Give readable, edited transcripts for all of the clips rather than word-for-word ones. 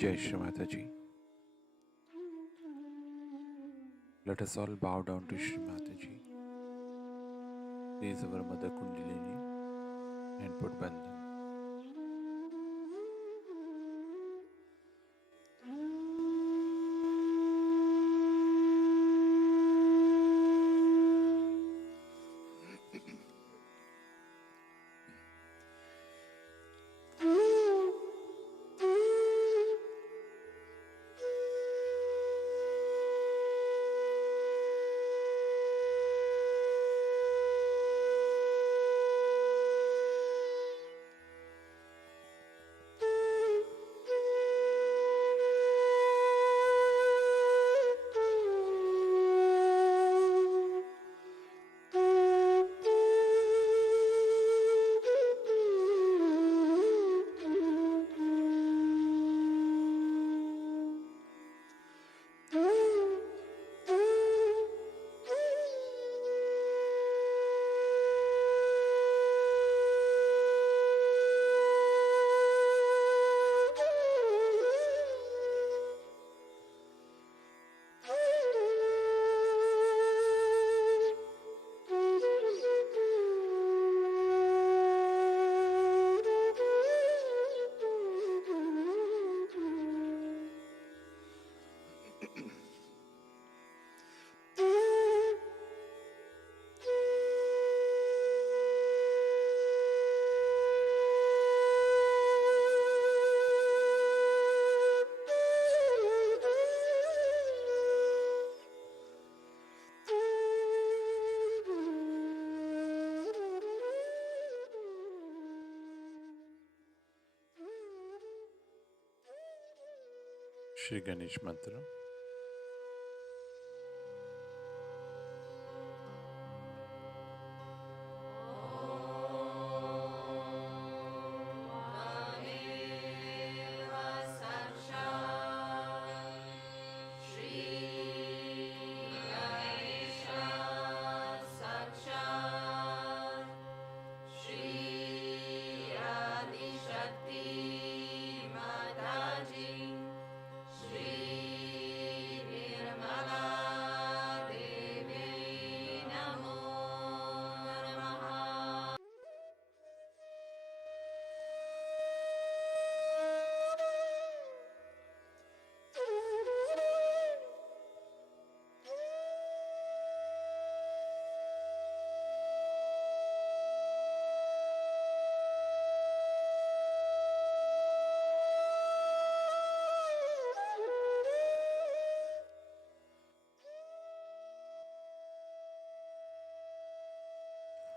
Jai Shri Mataji. Let us all bow down to Shri Mataji. Raise our Mother Kundalini and put bandhan. Shri Ganesh Mantra.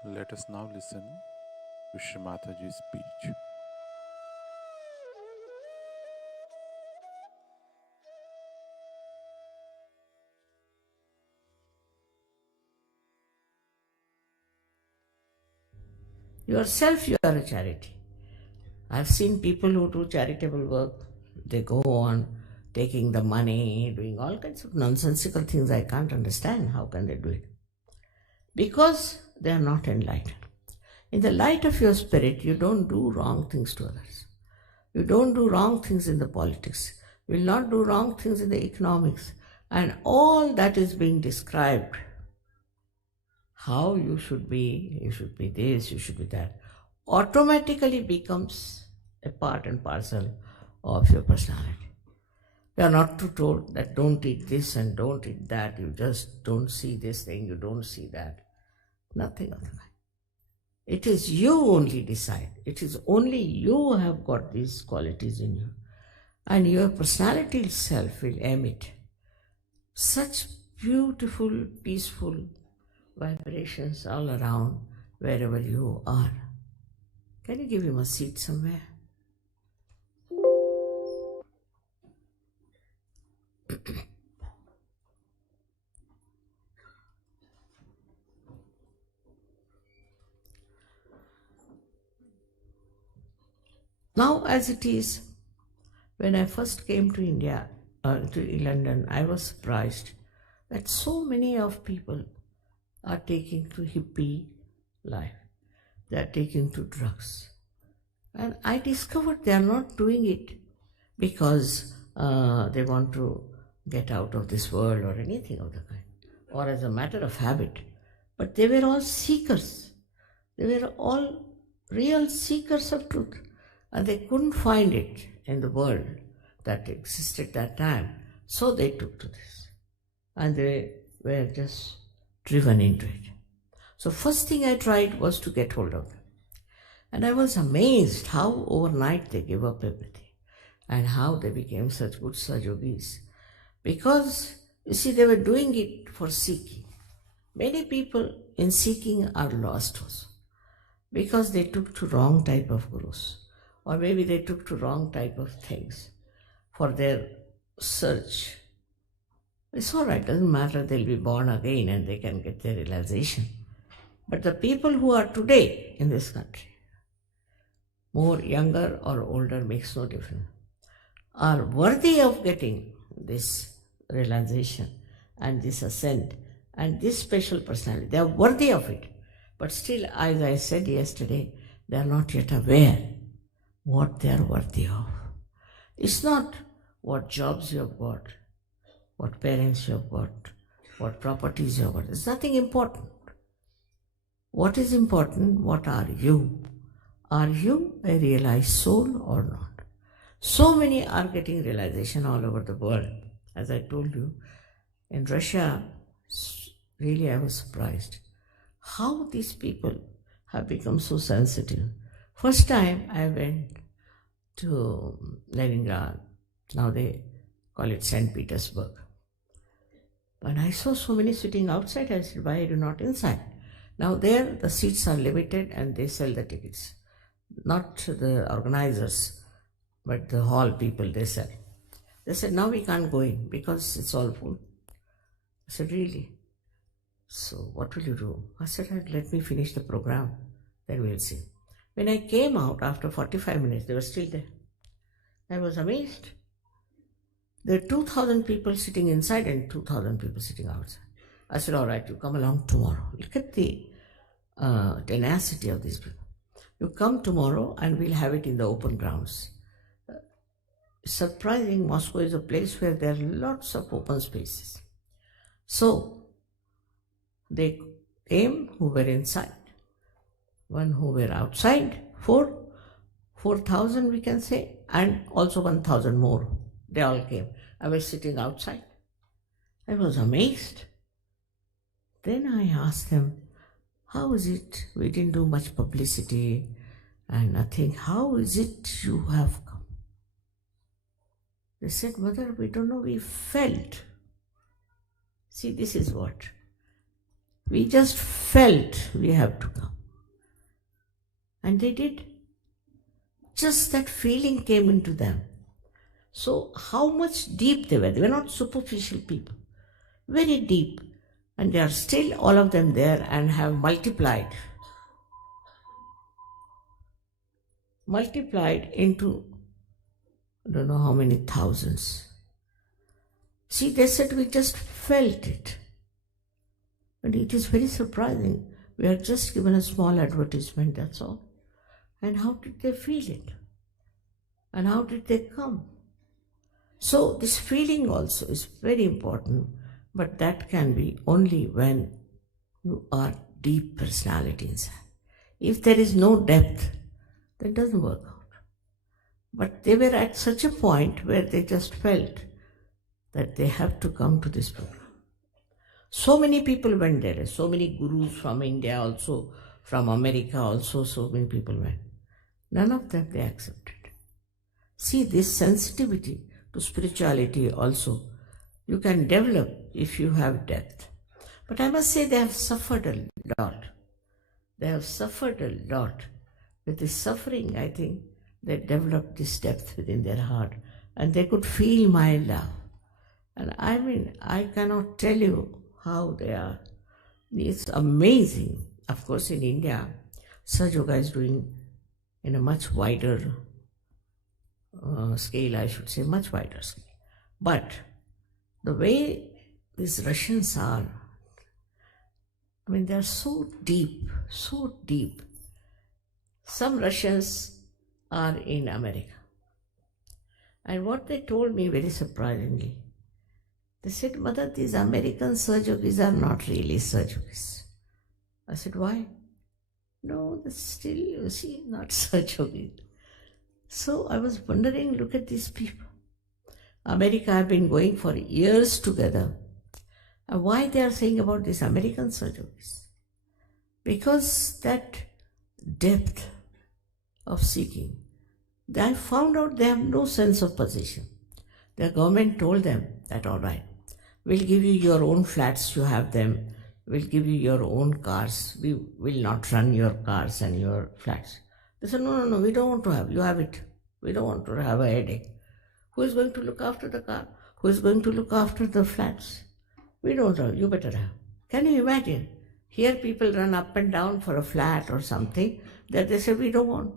Let us now listen to Shri Mataji's speech. Yourself, you are a charity. I've seen people who do charitable work, they go on taking the money, doing all kinds of nonsensical things. I can't understand how can they do it. Because they are not enlightened. In the light of your spirit, you don't do wrong things to others. You don't do wrong things in the politics. You will not do wrong things in the economics. And all that is being described, how you should be this, you should be that, automatically becomes a part and parcel of your personality. You are not to told that don't eat this and don't eat that, you just don't see this thing, you don't see that. Nothing of the kind. It is you only decide. It is only you have got these qualities in you. And your personality itself will emit such beautiful, peaceful vibrations all around wherever you are. Can you give him a seat somewhere? Now, as it is, when I first came to India, to London, I was surprised that so many of people are taking to hippie life. They are taking to drugs. And I discovered they are not doing it because they want to get out of this world or anything of the kind, or as a matter of habit. But they were all seekers. They were all real seekers of truth. And they couldn't find it in the world that existed that time. So they took to this. And they were just driven into it. So first thing I tried was to get hold of them. And I was amazed how overnight they gave up everything and how they became such good Sajogis. Because, you see, they were doing it for seeking. Many people in seeking are lost also because they took to wrong type of gurus, or maybe they took to wrong type of things for their search. It's all right, doesn't matter, they'll be born again and they can get their realization. But the people who are today in this country, more younger or older makes no difference, are worthy of getting this realization and this ascent and this special personality. They are worthy of it. But still, as I said yesterday, they are not yet aware what they are worthy of. It's not what jobs you have got, what parents you have got, what properties you have got. It's nothing important. What is important? What are you? Are you a realized soul or not? So many are getting realization all over the world. As I told you, in Russia, really I was surprised how these people have become so sensitive. First time I went to Leningrad, now they call it St. Petersburg. But I saw so many sitting outside, I said, why are you not inside? Now there the seats are limited and they sell the tickets. Not the organizers, but the hall people, they sell. They said, now we can't go in because it's all full. I said, really? So what will you do? I said, let me finish the program, then we'll see. When I came out after 45 minutes, they were still there. I was amazed. There were 2,000 people sitting inside and 2,000 people sitting outside. I said, all right, you come along tomorrow. Look at the tenacity of these people. You come tomorrow and we'll have it in the open grounds. Surprising, Moscow is a place where there are lots of open spaces. So they came who were inside, one who were outside, 4,000 we can say, and also 1,000 more. They all came. I was sitting outside. I was amazed. Then I asked them, how is it? We didn't do much publicity and nothing. How is it you have come? They said, Mother, we don't know, we felt. See, this is what. We just felt we have to come. And they did. Just that feeling came into them. So how much deep they were. They were not superficial people. Very deep. And they are still all of them there and have multiplied into I don't know how many thousands. See, they said we just felt it. And it is very surprising. We are just given a small advertisement, that's all. And how did they feel it? And how did they come? So this feeling also is very important, but that can be only when you are deep personality inside. If there is no depth, that doesn't work out. But they were at such a point where they just felt that they have to come to this program. So many people went there, so many gurus from India also, from America also, so many people went. None of them they accepted. See, this sensitivity to spirituality also, you can develop if you have depth. But I must say they have suffered a lot. They have suffered a lot. With this suffering, I think, they developed this depth within their heart and they could feel my love. And I mean, I cannot tell you how they are. It's amazing. Of course, in India, Sahaja Yoga is doing in a much wider scale, I should say, much wider scale. But the way these Russians are, I mean, they are so deep, so deep. Some Russians are in America. And what they told me very surprisingly, they said, Mother, these American Sahaja Yogis are not really Sahaja Yogis. I said, why? No, they're still, you see, not Sahaja Yogis. So I was wondering, look at these people. America have been going for years together. And why they are saying about these American Sahaja Yogis? Because that depth of seeking, I found out they have no sense of possession. The government told them that, all right, we'll give you your own flats, you have them. We'll give you your own cars. We will not run your cars and your flats. They said, no, we don't want to have. You have it. We don't want to have a headache. Who is going to look after the car? Who is going to look after the flats? We don't have. You better have. Can you imagine? Here people run up and down for a flat or something that they say we don't want.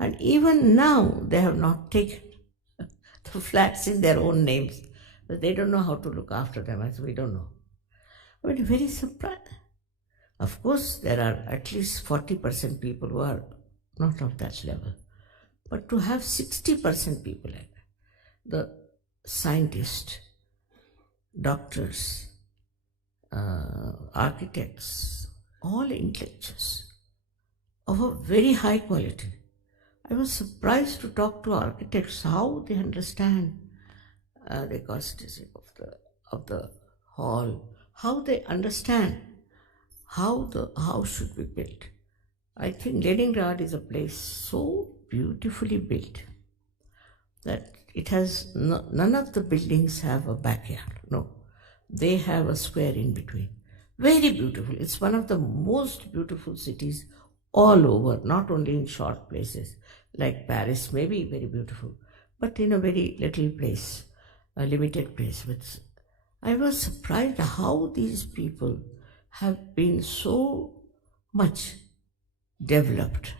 And even now they have not taken the flats in their own names. But they don't know how to look after them. I said, we don't know. I mean, very surprised. Of course, there are at least 40% people who are not of that level. But to have 60% people like that, the scientists, doctors, architects, all intellectuals of a very high quality. I was surprised to talk to architects, how they understand the causticism of the hall, how they understand how the house should be built. I think Leningrad is a place so beautifully built that it has none of the buildings have a backyard. No, they have a square in between. Very beautiful. It's one of the most beautiful cities all over, not only in short places like Paris, maybe very beautiful, but in a very little place. a limited place. But I was surprised how these people have been so much developed.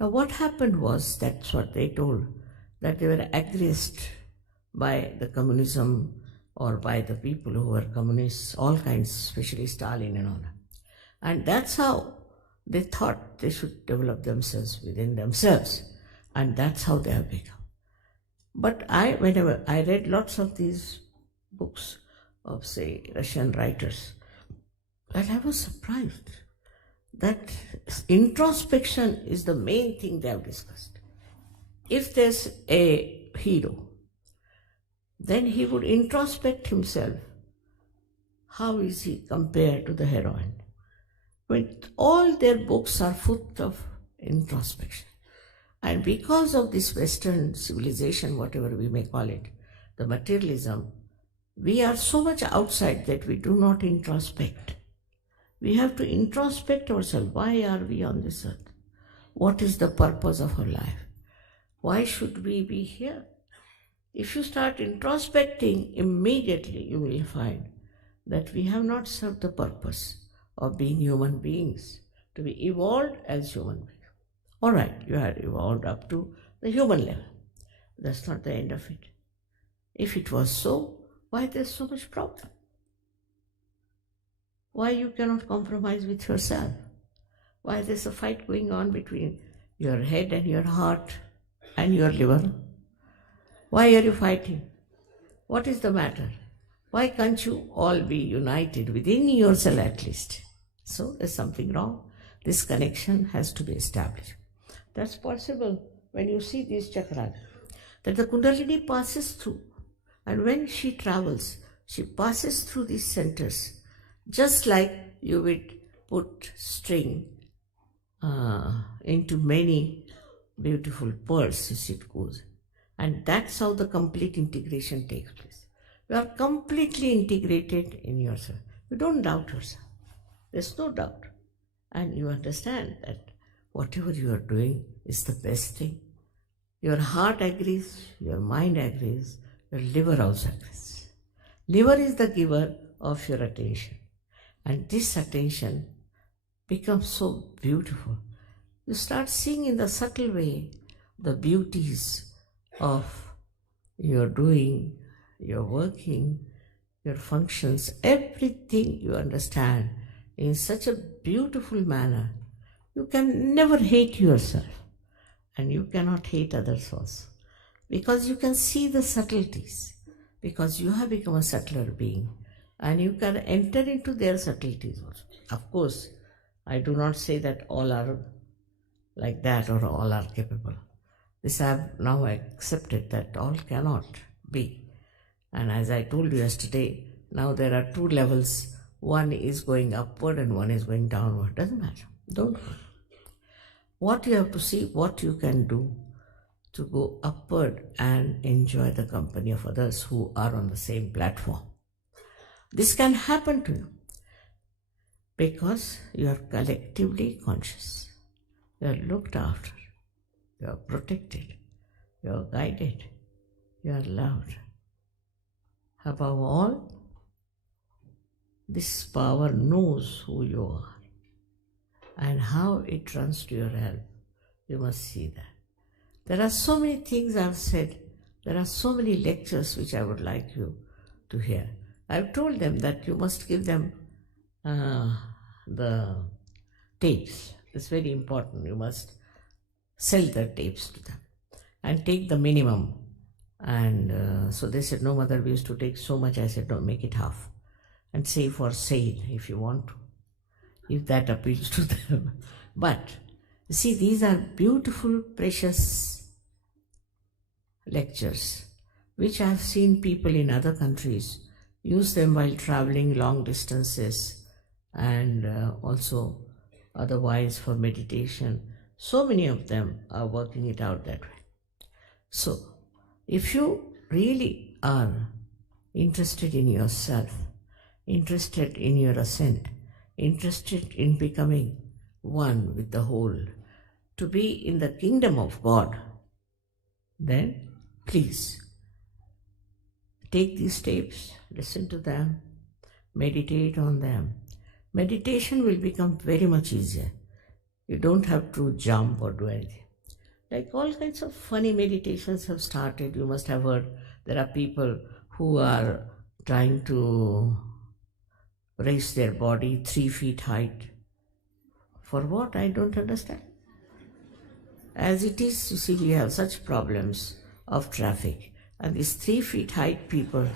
Now, what happened was, that's what they told, that they were aggressed by the communism or by the people who were communists, all kinds, especially Stalin and all. And that's how they thought they should develop themselves within themselves. And that's how they have become. But whenever I read lots of these books of, say, Russian writers, and I was surprised that introspection is the main thing they have discussed. If there's a hero, then he would introspect himself. How is he compared to the heroine? When all their books are full of introspection. And because of this Western civilization, whatever we may call it, the materialism, we are so much outside that we do not introspect. We have to introspect ourselves. Why are we on this earth? What is the purpose of our life? Why should we be here? If you start introspecting, immediately you will find that we have not served the purpose of being human beings, to be evolved as human beings. All right, you had evolved up to the human level. That's not the end of it. If it was so, why there's so much problem? Why you cannot compromise with yourself? Why there's a fight going on between your head and your heart and your liver? Why are you fighting? What is the matter? Why can't you all be united within yourself at least? So there's something wrong. This connection has to be established. That's possible when you see these chakras, that the Kundalini passes through, and when she travels, she passes through these centers, just like you would put string into many beautiful pearls as it goes. And that's how the complete integration takes place. You are completely integrated in yourself. You don't doubt yourself. There's no doubt. And you understand that whatever you are doing is the best thing. Your heart agrees, your mind agrees, your liver also agrees. Liver is the giver of your attention. And this attention becomes so beautiful. You start seeing in the subtle way the beauties of your doing, your working, your functions, everything you understand in such a beautiful manner. You can never hate yourself, and you cannot hate others also, because you can see the subtleties, because you have become a subtler being, and you can enter into their subtleties also. Of course, I do not say that all are like that or all are capable. This I have now accepted that all cannot be. And as I told you yesterday, now there are two levels. One is going upward and one is going downward. Doesn't matter. Don't worry. What you have to see, what you can do to go upward and enjoy the company of others who are on the same platform. This can happen to you because you are collectively conscious. You are looked after. You are protected. You are guided. You are loved. Above all, this power knows who you are and how it runs to your help. You must see that. There are so many things I have said. There are so many lectures which I would like you to hear. I have told them that you must give them the tapes. It's very important. You must sell the tapes to them and take the minimum. And so they said, no mother, we used to take so much. I said, no, make it half and say for sale if you want to, if that appeals to them. But you see, these are beautiful, precious lectures which I have seen people in other countries use them while traveling long distances and also otherwise for meditation. So many of them are working it out that way. So, if you really are interested in yourself, interested in your ascent, interested in becoming one with the whole, to be in the kingdom of God, then please take these tapes, listen to them, meditate on them. Meditation will become very much easier. You don't have to jump or do anything. Like all kinds of funny meditations have started. You must have heard there are people who are trying to raise their body 3 feet height. For what? I don't understand. As it is, you see, we have such problems of traffic. And these 3 feet height people,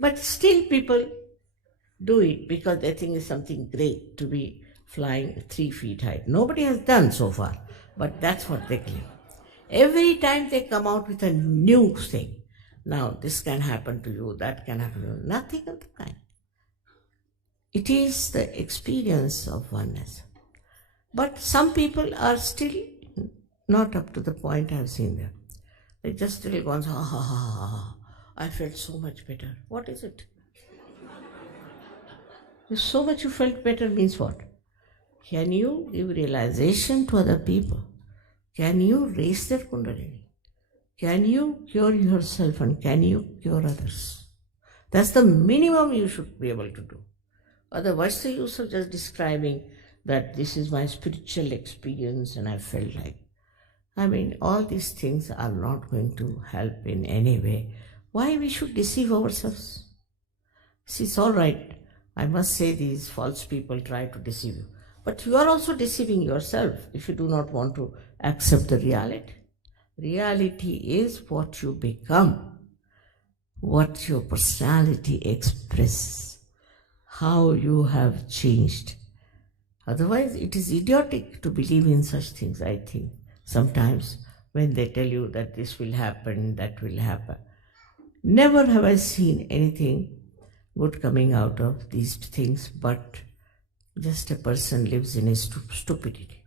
but still people do it because they think it's something great to be flying 3 feet height. Nobody has done so far, but that's what they claim. Every time they come out with a new thing, now this can happen to you, that can happen to you, nothing of the kind. It is the experience of oneness. But some people are still not up to the point I have seen them. They just still go on, ha ha ha ha, I felt so much better. What is it? If so much you felt better means what? Can you give realization to other people? Can you raise their kundalini? Can you cure yourself and can you cure others? That's the minimum you should be able to do. Otherwise, the use of just describing that this is my spiritual experience and I felt like. I mean, all these things are not going to help in any way. Why we should deceive ourselves? See, it's all right. I must say these false people try to deceive you. But you are also deceiving yourself if you do not want to accept the reality. Reality is what you become, what your personality expresses, how you have changed. Otherwise, it is idiotic to believe in such things, I think. Sometimes when they tell you that this will happen, that will happen. Never have I seen anything good coming out of these things, but just a person lives in a stupidity.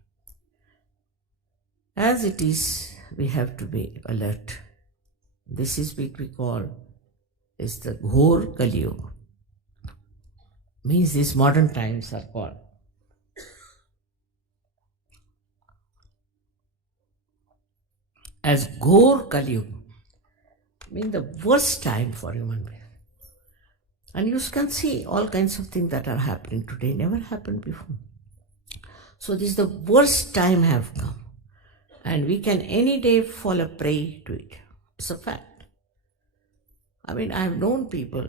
As it is, we have to be alert. This is what we call is the Ghor Kali Yuga. Means these modern times are called. As Ghor Kali Yuga. Means the worst time for human beings. And you can see all kinds of things that are happening today, never happened before. So this is the worst time have come. And we can any day fall a prey to it. It's a fact. I mean, I have known people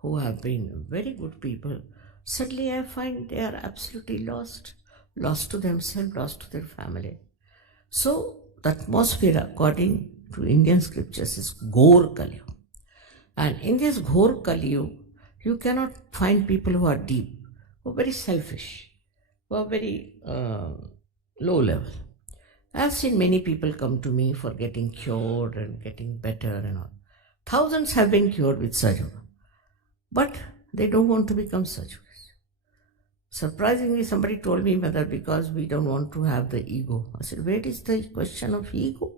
who have been very good people. Suddenly I find they are absolutely lost. Lost to themselves, lost to their family. So the atmosphere according to Indian scriptures is Ghor Kali Yuga. And in this Ghor Kali Yuga, you cannot find people who are deep, who are very selfish, who are very low level. I have seen many people come to me for getting cured and getting better and all. Thousands have been cured with Sahaja Yoga, but they don't want to become Sahaja Yogis. Surprisingly, somebody told me, Mother, because we don't want to have the ego. I said, where is the question of ego?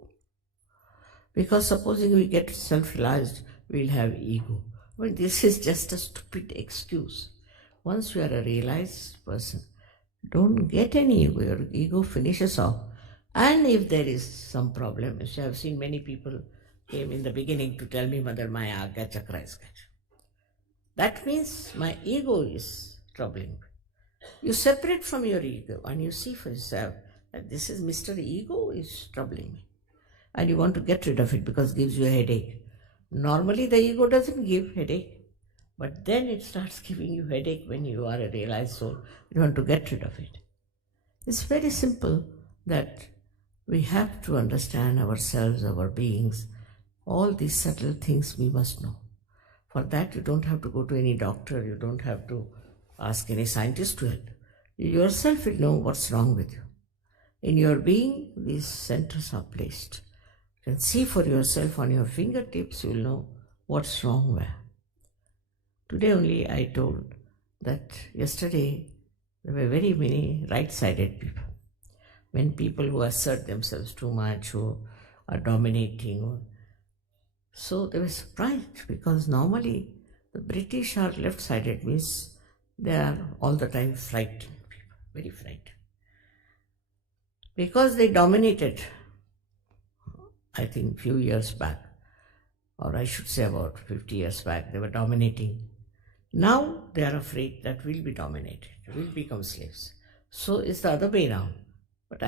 Because supposing we get self-realized, we'll have ego. Well, this is just a stupid excuse. Once you are a realized person, don't get any ego. Your ego finishes off. And if there is some problem, as I have seen many people came in the beginning to tell me, Mother, my Agya Chakra is catch. That means my ego is troubling me. You separate from your ego and you see for yourself that this is Mr. Ego is troubling me. And you want to get rid of it because it gives you a headache. Normally the ego doesn't give headache, but then it starts giving you headache when you are a realized soul. You want to get rid of it. It's very simple that we have to understand ourselves, our beings. All these subtle things we must know. For that you don't have to go to any doctor, you don't have to ask any scientist to help. You yourself will know what's wrong with you. In your being, these centers are placed. You can see for yourself on your fingertips, you will know what's wrong where. Today only I told that yesterday there were very many right-sided people. When people who assert themselves too much, who are dominating. So they were surprised because normally the British are left-sided, means they are all the time frightened people, very frightened. Because they dominated I think few years back, or I should say about 50 years back, they were dominating. Now they are afraid that we'll be dominated, we'll become slaves. So it's the other way around. But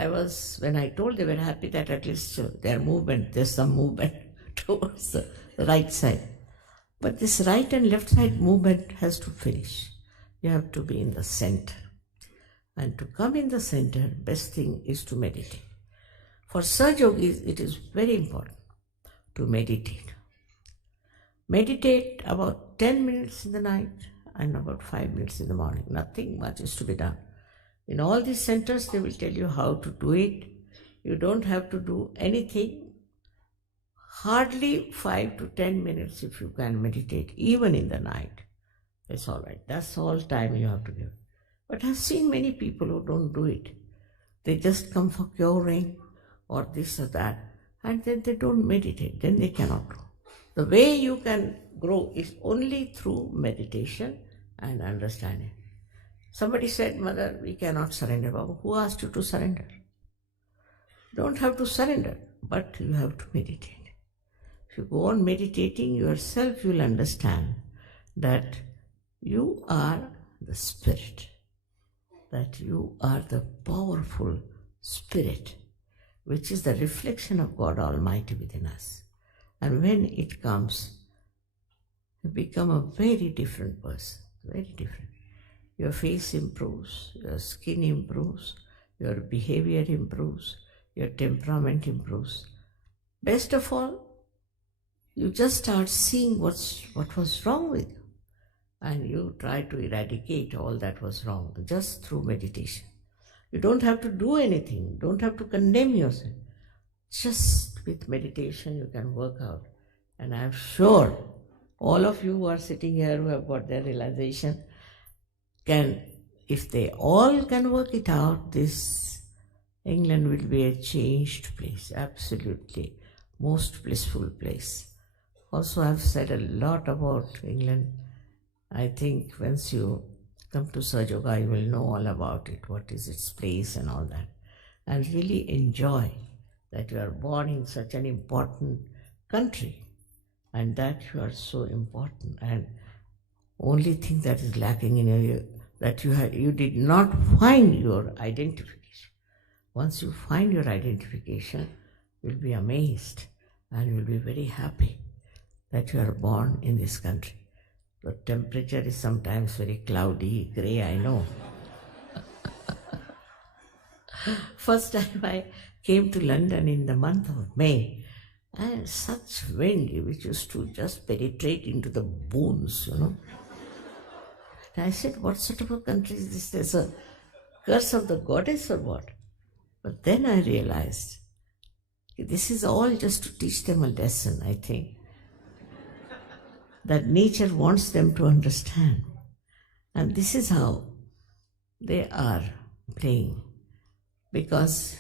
when I told, they were happy that at least there's some movement towards the right side. But this right and left side movement has to finish. You have to be in the center. And to come in the center, best thing is to meditate. For Sahaja Yogis, it is very important to meditate. Meditate about 10 minutes in the night and about 5 minutes in the morning. Nothing much is to be done. In all these centers, they will tell you how to do it. You don't have to do anything. Hardly 5 to 10 minutes if you can meditate, even in the night. It's all right. That's all time you have to give. But I've seen many people who don't do it. They just come for curing or this or that, and then they don't meditate. Then they cannot grow. The way you can grow is only through meditation and understanding. Somebody said, Mother, we cannot surrender. Baba, who asked you to surrender? You don't have to surrender, but you have to meditate. If you go on meditating yourself, you will understand that you are the spirit, that you are the powerful spirit, which is the reflection of God Almighty within us. And when it comes, you become a very different person, very different. Your face improves, your skin improves, your behavior improves, your temperament improves. Best of all, you just start seeing what was wrong with you, and you try to eradicate all that was wrong just through meditation. You don't have to do anything, don't have to condemn yourself. Just with meditation you can work out. And I'm sure all of you who are sitting here who have got their realization can, if they all can work it out, this England will be a changed place, absolutely most blissful place. Also, I've said a lot about England. I think once you come to Sahaja Yoga, you will know all about it, what is its place and all that. And really enjoy that you are born in such an important country and that you are so important. And only thing that is lacking in you, that you did not find your identification. Once you find your identification, you'll be amazed and you'll be very happy that you are born in this country. The temperature is sometimes very cloudy, grey, I know. First time I came to London in the month of May, and such wind which used to just penetrate into the bones, And I said, what sort of a country is this? There's a curse of the goddess or what? But then I realized, this is all just to teach them a lesson, I think, that nature wants them to understand. And this is how they are playing. Because,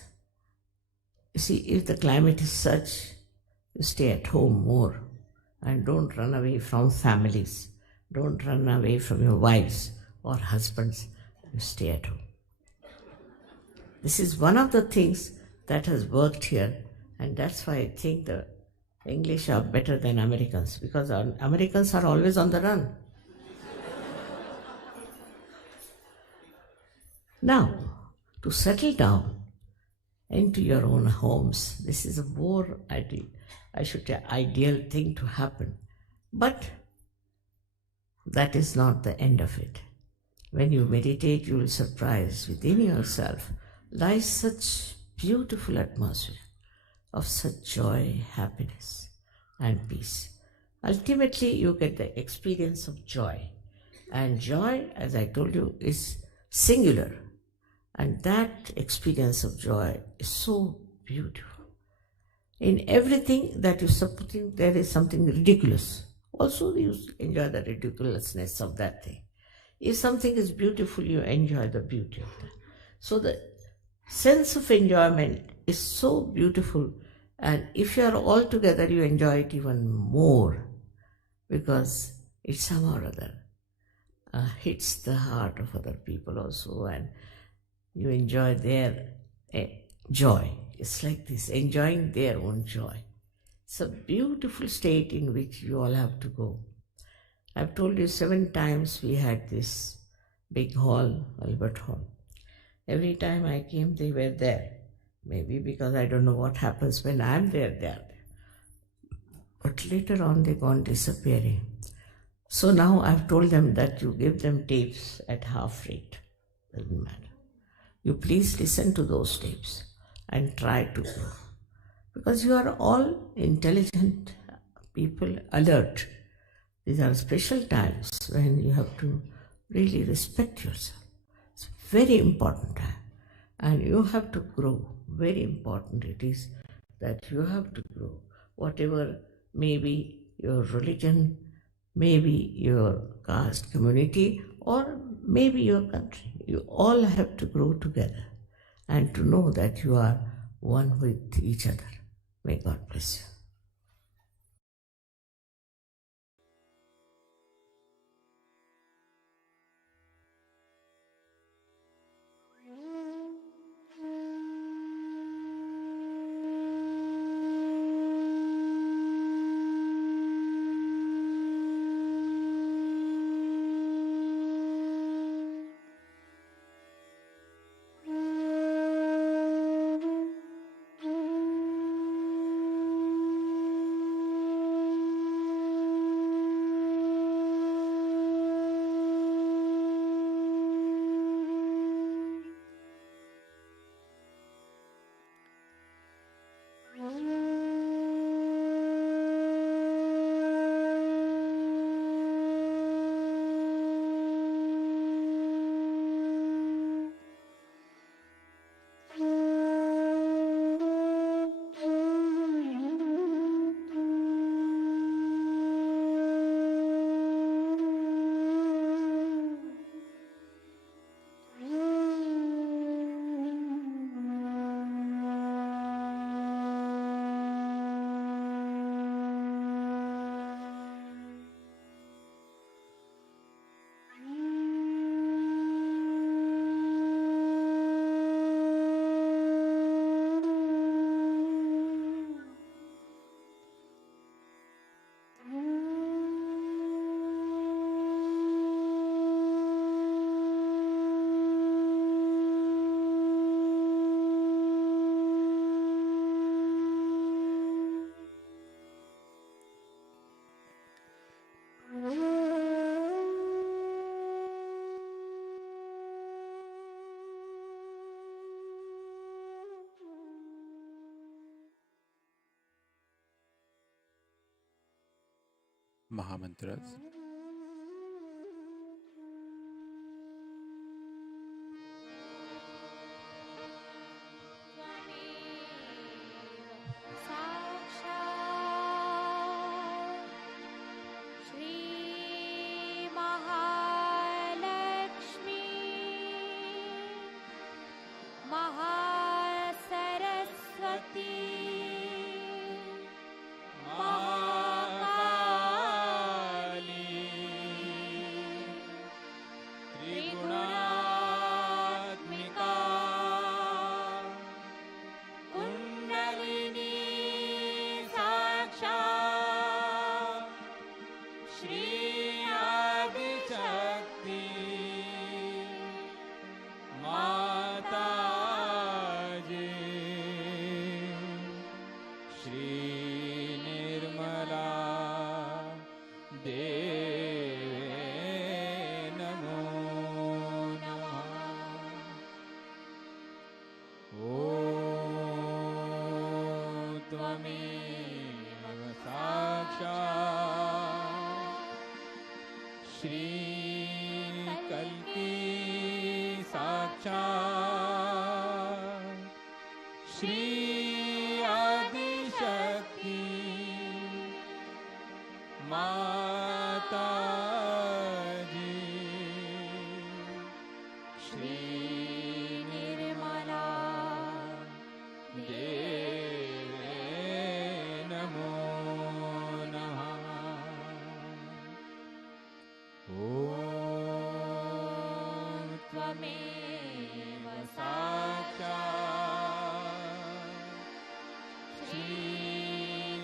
you see, if the climate is such, you stay at home more and don't run away from families. Don't run away from your wives or husbands. You stay at home. This is one of the things that has worked here, and that's why I think the English are better than Americans, because Americans are always on the run. Now, to settle down into your own homes, this is a more ideal thing to happen. But that is not the end of it. When you meditate, you will surprise within yourself lies such beautiful atmosphere of such joy, happiness, and peace. Ultimately, you get the experience of joy. And joy, as I told you, is singular. And that experience of joy is so beautiful. In everything that you support, there is something ridiculous. Also, you enjoy the ridiculousness of that thing. If something is beautiful, you enjoy the beauty of that. So the sense of enjoyment is so beautiful, and if you are all together, you enjoy it even more, because it somehow or other hits the heart of other people also, and you enjoy their joy. It's like this, enjoying their own joy. It's a beautiful state in which you all have to go. I've told you 7 times we had this big hall, Albert Hall. Every time I came, they were there. Maybe because I don't know what happens when I'm there, they are there. But later on, they gone disappearing. So now I've told them that you give them tapes at half rate. Doesn't matter. You please listen to those tapes and try to grow. Because you are all intelligent people, alert. These are special times when you have to really respect yourself. It's very important time. And you have to grow. Very important it is that you have to grow. Whatever may be your religion, maybe your caste community, or maybe your country. You all have to grow together and to know that you are one with each other. May God bless you. Mahamantras.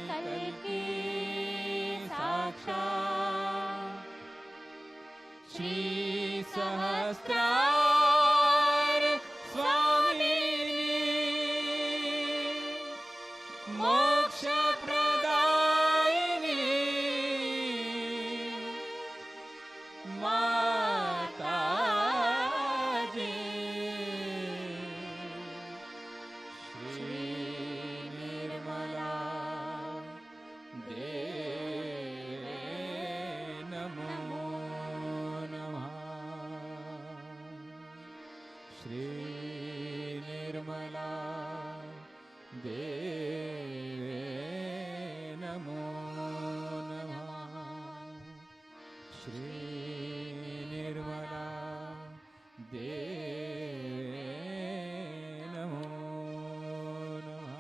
Kali सहस्रार स्वामिनी मोक्ष प्रदायिनी माताजी श्री निर्मला देवे नमो नमः। श्री निर्मला देवे नमो नमः। श्री निर्मला देवे नमो नमः।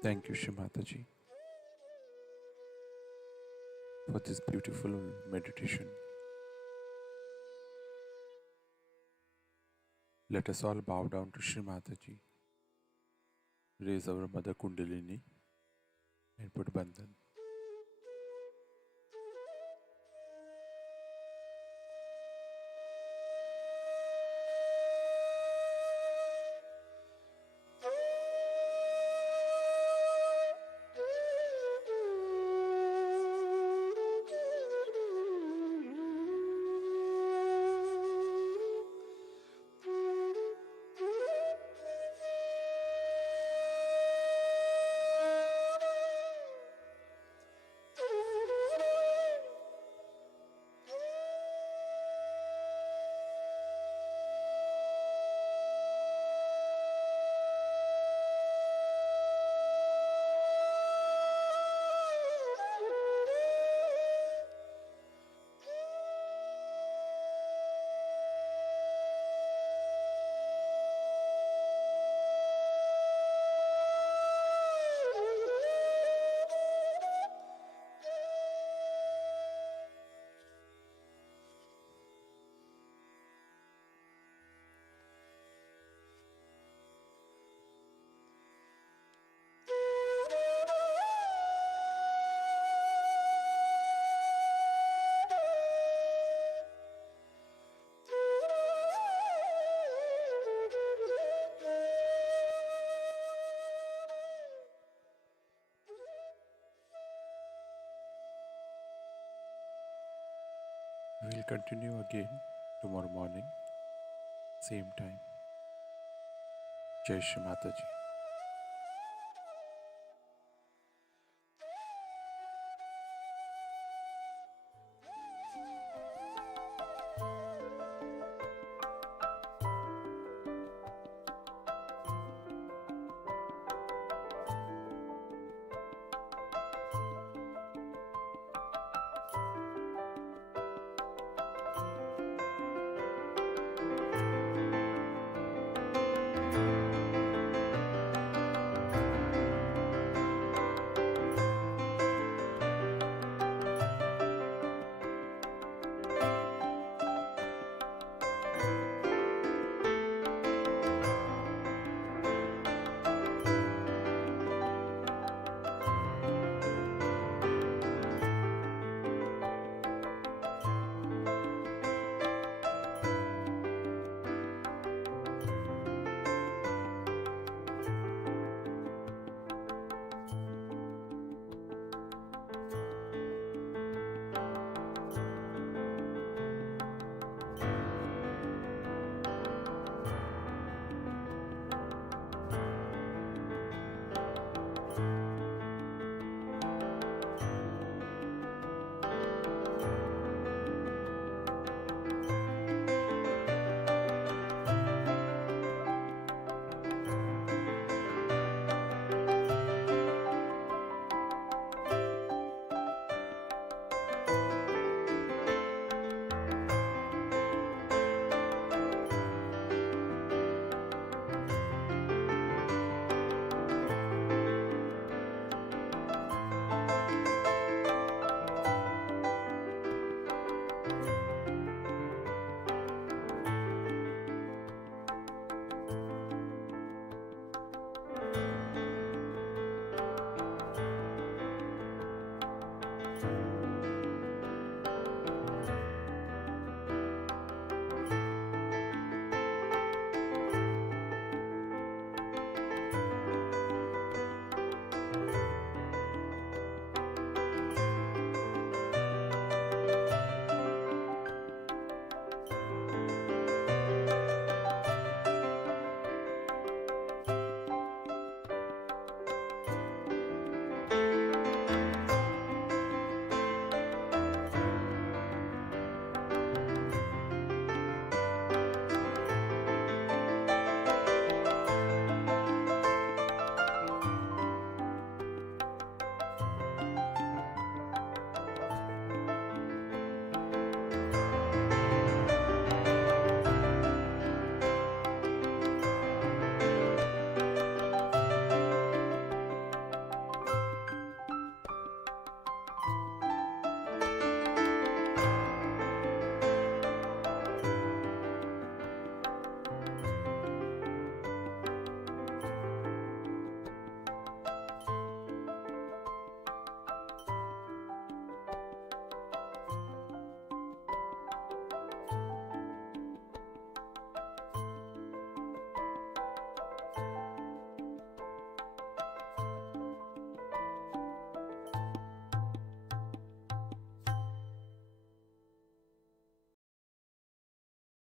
Thank you, Shri Mataji, for this beautiful meditation. Let us all bow down to Shri Mataji, raise our Mother Kundalini, and put Bandhan. We will continue again tomorrow morning, same time. Jai Shri Mataji.